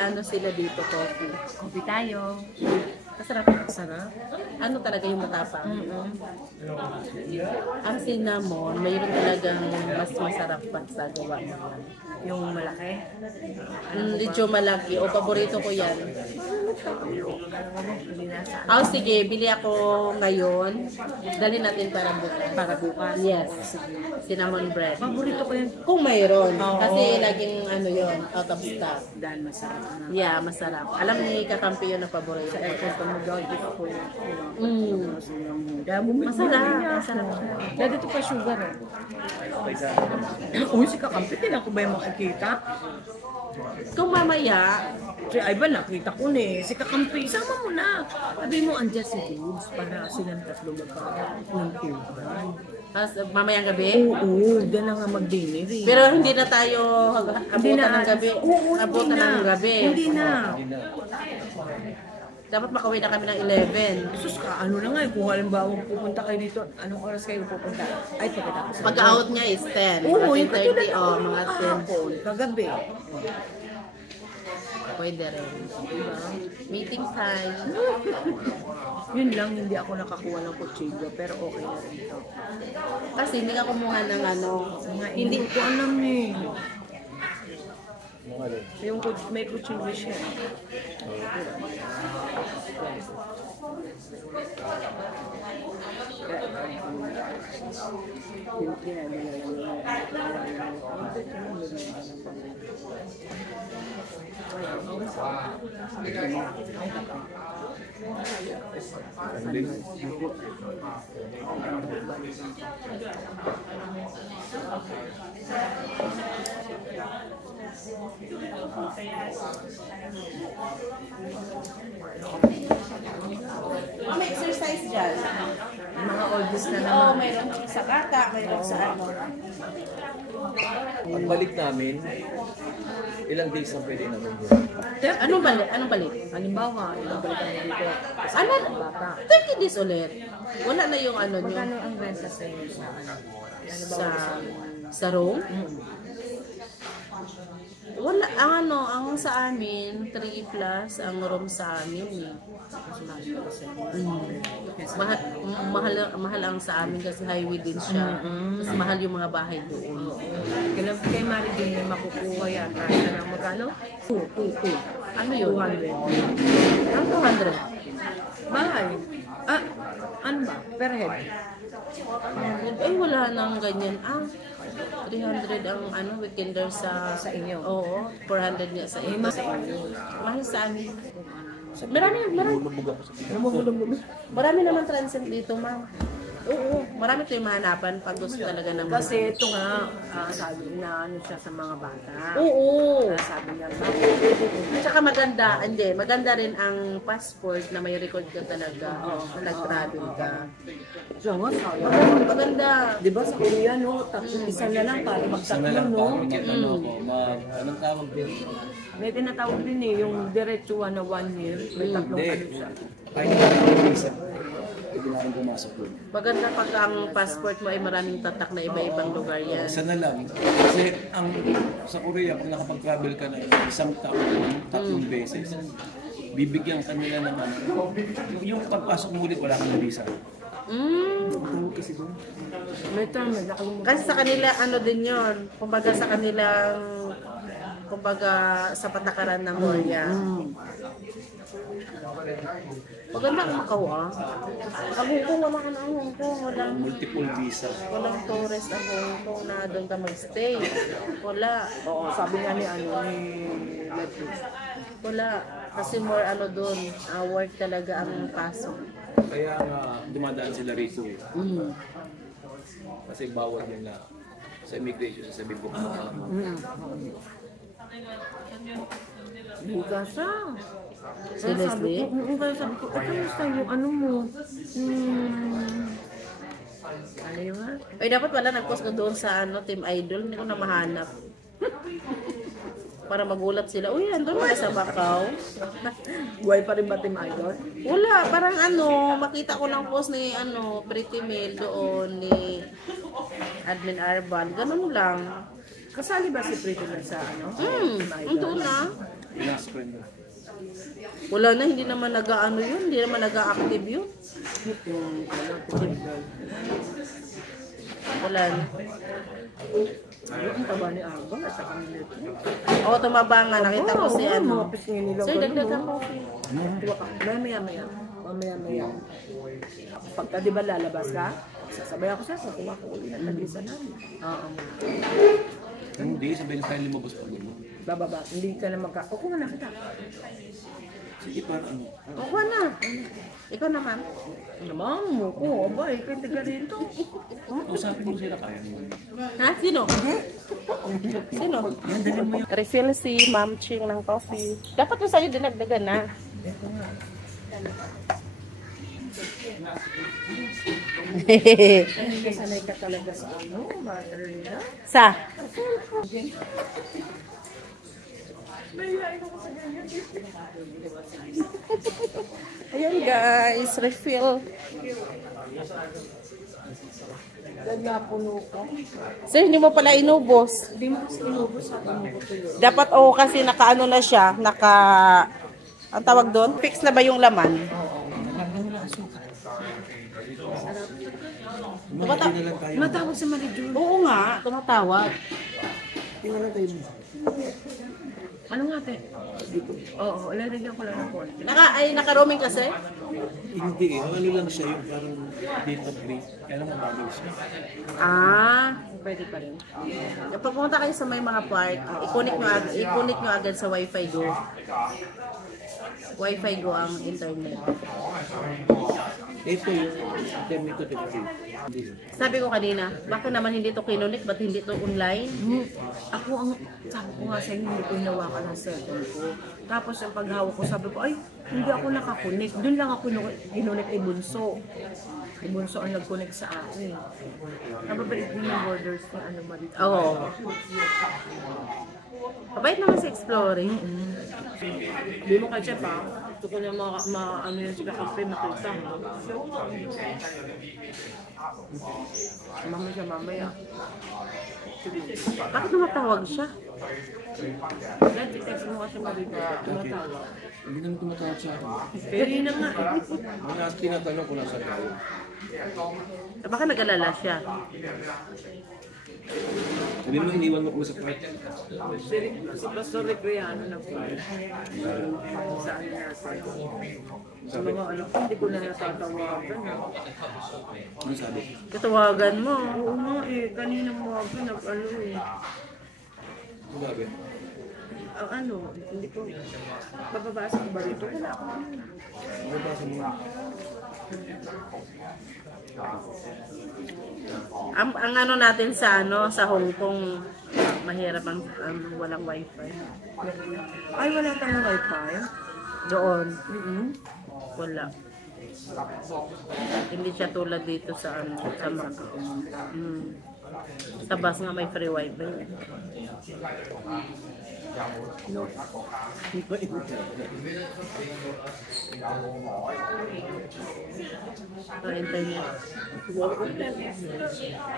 ano sila dito, coffee. Coffee tayo. Masarap. Sarap. Ano talaga yung matapang? Ang cinnamon, mayroon talagang mas masarap pa sa gawa mo. Yung malaki. Medyo malaki. O, paborito ko yan. Hindi nasa. Oh, sige, bili ako ngayon. Dali natin para bukas. Yes. Cinnamon bread. Paborito ko yun. Kung mayroon. Oo. Kasi laging ano yon, out of stock. Dahil masarap. Yeah, masarap. Alam ni kakampi yun na paborito. Sa airport ko mag-gift ako yun. Masarap. Masarap. Kaya dito pa sugar eh. Uy, si kakampi, tinan ko ba yung makikita? Kung mamaya, Si Ivan, nakita ko na eh. Si kakampi, sama mo na. Sabi mo, andyan si Dubs para silang tatlo magkakaroon ng tuban. mamayang gabi. Oo, dyan na nga mag-dinner eh. Pero hindi na tayo abutan ng gabi. Oo, Abutan ng gabi. Hindi na. Dapat makauwi na kami ng 11. Sus ka, ano na nga eh, kung halimbawa pupunta kayo dito, anong oras kayo pupunta? Ay, pagkatapos. Pag-out niya is 10. Oo, mga yung 10:30 o mga 10. kahapon, kagabi. Pwede rin. Diba? Meeting time. Yun lang, hindi ako nakakuha ng kutsilyo, pero okay na rin ito. Kasi hindi ka kumuha ng ano. Hindi ko alam eh. Yung may kutsilyo siya. May exercise dyan. Mga oldies na naman. Oo, mayroon sa kata, mayroon sa ano. Pagbalik namin, ilang days ang pwede namin yun? Anong balik? Anong balik? Halimbawa, ibabalik ka na dito. Ano? 30 days ulit. Wala na yung ano nyo. Magkano ang renta sa inyo sa ano? Sa room? Wala, ang ano, ang sa amin, 3 plus ang room sa amin eh. Mahal ang sa amin kasi highway din siya. Mas mahal yung mga bahay doon. Kay Marie din may makukuha yan. Kasi na magkano? 2. Ano yun? 200. Ang 200. Bahay. Ah, ano ba? Per head. Ay, wala nang ganyan. 300 ang ano, weekender sa inyo. Oo, 400 niya sa inyo. Mahal sa amin. Marami naman transient dito, ma'am. Oo, marami tayong mahanapan pag gusto talaga ng Kasi ito nga, sabi na ano siya sa mga bata. Oo. Sabi niya, At saka maganda rin ang passport na may record ka talaga. Nag-travel ka. so nga, Maganda. di ba sa Korea, no? Isa na lang para magtatlo, no? Anong tawag din? May tinatawag din eh, yung diretsuhan na 1 year, may tatlong ano siya. Kahit na visa, pwede na rin pumasok doon. Maganda pag ang passport mo ay maraming tatak na iba-ibang lugar yan. Isa na lang. Kasi sa Korea, pag nakapag-travel ka na isang taon, 3 beses, bibigyan ka nila ng ano. Yung pagpasok mo ulit, wala kang visa. Kasi doon. May term, nakalimutan. Kasi sa kanila, ano din yun, kumbaga sa kanilang, kumbaga sa patakaran ng Korea. Maganda ang Macau Ang Hong Kong, wala ka na ang Hong Kong. Multiple visa. Walang tourist ang Hong Kong na doon ka mag-stay. Wala. Oo, sabi nga ni ano, ni Netflix. Wala. Kasi more ano doon, work talaga ang pasok. Kaya nga, dumadaan sila rito eh. Kasi bawal din na sa immigration, sasabihin ko. Buka siya. Si Leslie? Kaya sabi ko, kamusta yung ano mo? Ano yun ha? Ay, dapat wala nag-post ko doon sa ano, Team Idol. Hindi ko na mahanap. Para magulat sila. Uy, andun na sa Macau. Buhay pa rin ba Team Idol? Wala, parang ano, makita ko ng post ni ano, Pretty Mail doon ni Admin Arban. Ganun lang. Kasali ba si Pretty Mail sa ano? Andun na. best friend mo? Wala na, hindi naman nag-ano yun, hindi naman nag-active yun. Wala na. Ang taba ni Arba at saka ni Leto. Oo, tumaba nga, nakita ko si ano. Mga pisngin nila. Sir, dagdagan ko. Mamaya. Pagka di ba lalabas ka, sasabay ako siya, kukuha ko ulit ng taglisan namin. Oo. Hindi, sabihin tayo lumabas pa mo. Bababa, hindi ka na kukuha na kita. Sige, para ano? Oo na. Ikaw naman. Naman mo ko, aba, ikaw taga rito. Usapin mo sila kaya mo. Ha? Sino? Sino? Refill si Ma'am Ching ng coffee. Dapat yung sa'yo dinagdagan na. Sanay ka talaga sa ano, Marina? Sa? Ayan guys, refill. Napuno ko. Sir, hindi mo pala inubos. Hindi mo kasi inubos sa ano ko tuloy. Dapat kasi nakaano na siya, ang tawag doon, fix na ba yung laman? Matawag sa Marijul. Oo nga, tumatawag. Ano nga te? Oo, lalagyan ko lang ng phone. Naka-roaming kasi? Hindi eh, ano lang siya yung parang data free. Kaya naman bago siya. Pwede pa rin. Kapag pumunta kayo sa may mga park, i-connect nyo agad sa Wi-Fi Go. Wi-Fi Go ang internet. Ito yung internet ko free. Sabi ko kanina, bakit naman hindi to kinunik? Ba't hindi to online? Sabi ko nga sa inyo, hindi ko hinawakan ang cellphone ko. Tapos ang paghawak ko, sabi ko, ay, hindi ako nakakunik. Doon lang ako kinunik kay Bunso. Si Bunso ang nag-connect sa akin. Nababalik din yung borders ng ano ba dito. Oo. Kabait naman sa exploring. Hindi mo kasi pa, gusto ko na ano yung sila kape, makita. Mama siya mamaya. Bakit tumatawag siya? Dati text mo kasi marito, tumatawag. Hindi naman tumatawag sa akin. Pero yun na nga. Mga tinatanong ko lang sa tayo. Baka nag-alala siya. Sabi mo, iniwan mo ko sa part. Si Pastor Recreano na po. Saan natin? Sa mga anak ko, hindi ko na natatawagan. Ano sabi? Katawagan mo. Oo nga kanina mo ako nag-ano Ano sabi? Hindi ko, bababasa ko ba rito? Wala ako. Ano ba sa mga? Ang ano natin sa Hong Kong, mahirap ang walang wifi. Ay, wala tayong wifi? Doon. Wala. Hindi siya tulad dito sa sa Macau. Sa bus nga may free wifi. No. Internet.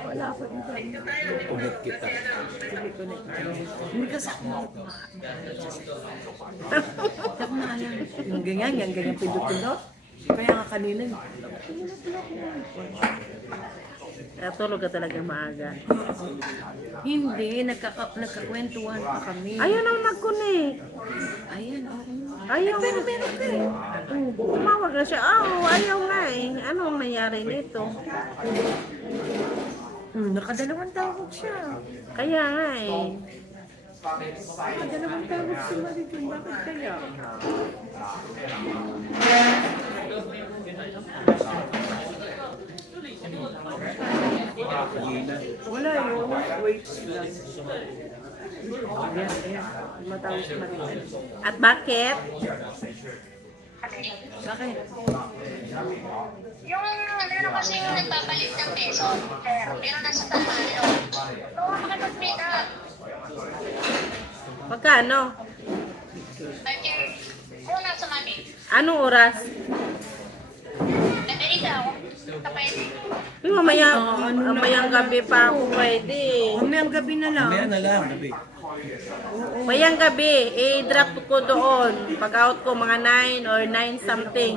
Wala ako internet. Ulit kita. Hindi ka sa yung ganyan pindot-pindot. Kaya nga kanina. Tulog ka talaga maaga. Hindi, nagkakwentuhan pa kami. Ayaw nang nag-connect. Ayan, oo. Ayaw. Pero tumawag na siya. Ayaw nga eh. Ano ang nangyari nito? Nakadalawang tawag siya. Kaya nga eh. Nakadalawang tawag si Maricon. Bakit kaya? Wala yun. Wait lang. Ayan. Matawag si Maricon. At bakit? Bakit? Yung meron kasi yung nagpapalit ng peso, pero nasa Tamalo. So, makipag-meet up. Pagkano? Kung nasa mami, Anong oras? nandali daw, kapaydi. Mamayang gabi pa ako pwede. Mamayang gabi na lang. Mamaya na lang, gabi. Mayang gabi, i-drop ko doon. Pag out ko, mga 9 or 9 something.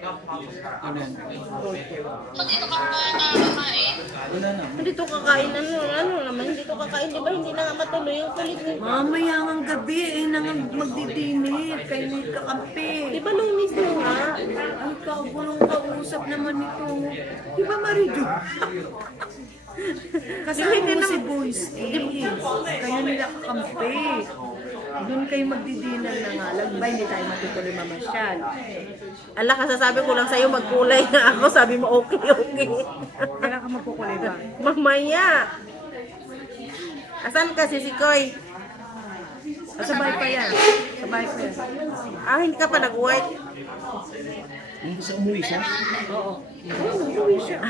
Ano yan? Pag ito ka nakakain, Wala na. Hindi to kakain, ano naman, hindi to kakain, di ba? Hindi na nga matuloy yung kulit ni... Mamaya ang gabi, nang magdidinit, kayo may kakampi. Di ba lunis mo nga? Ay, kagulong kausap naman ito. Di ba, Marijo? Kasama mo si Boys kayo nila kakampi. Doon kayo magdidinan na nga lang. Ba, hindi tayo matutuloy mamasyal. Ala, kasasabi ko lang sa'yo, magkulay na ako. Sabi mo, okay. Kaya ka magkukulay ba? Mamaya. Asan kasi si Koy? Sabay pa yan. Sabay pa yan. Ah, hindi ka pa nag-white. Yung gusto umuwi siya? Oo. Uwi siya.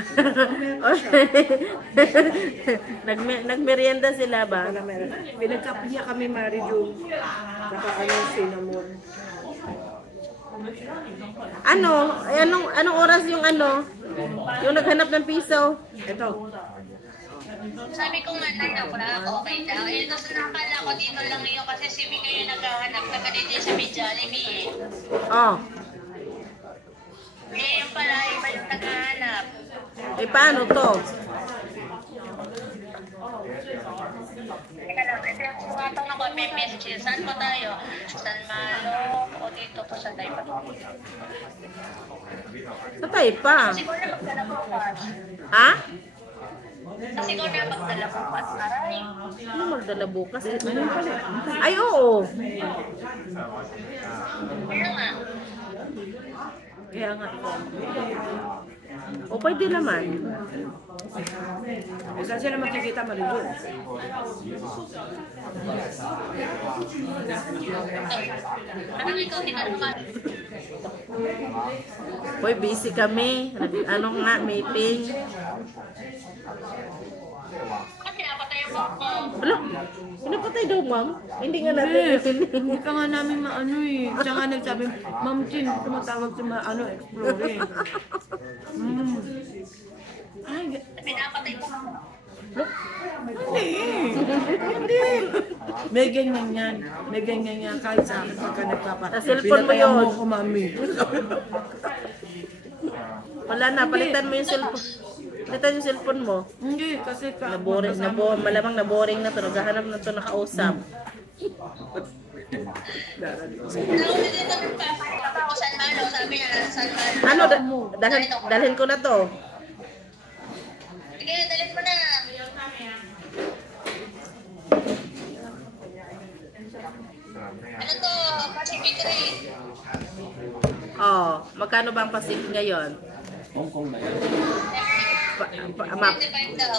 Nagmerienda sila ba? Pinagkape niya kami, Marijo. Saka cinnamon. Anong oras yung yung naghanap ng piso? Ito. sabi ko nga na wala, okay daw. Eh, tapos nakakala ko dito lang yun kasi si Mika yung naghahanap na ganito sa Jollibee eh. Oh. Eh, yung pala, iba yung naghahanap. Eh, paano to? Teka lang, ito yung sumatang ako, may message. Saan po tayo? San Malo o dito po sa Taipa? Patay pa. Siguro na magdala po pas. Ha? Siguro na magdala po pas. Aray. Ano magdala bukas? Ay, oo. Kaya nga. Kaya nga ito. O, pwede naman. Eh, saan sila makikita, Marijo? Ano ikaw, di ka naman. Boy, busy kami. Ano nga, meeting. Kasi napatay yung book mo. Wala. Pinapatay daw, ma'am. Hindi nga natin. Hindi ka nga namin maano eh. Siya nga nagsabi, Ma'am Chin, tumatawag sa explore eh. Ay, Pinapatay mo. hindi. May ganyan yan. May ganyan yan. Kahit sa akin pagka nagpapa. Sa cellphone mo Pinatayan yun. mo ko, mami. Wala na, palitan mo yung cellphone. Palitan yung cellphone mo. Hindi, kasi Naboring, malamang naboring na to. Naghahanap na to nakausap. Nauna dito ng papalit ako San Malo. Sabi niya na San Malo. Ano, dalhin ko na to. Sige, dalit mo na. Ano to? Pacific Ray. Oh, magkano ba ang Pacific ngayon? Hong Kong na yan. 25 daw.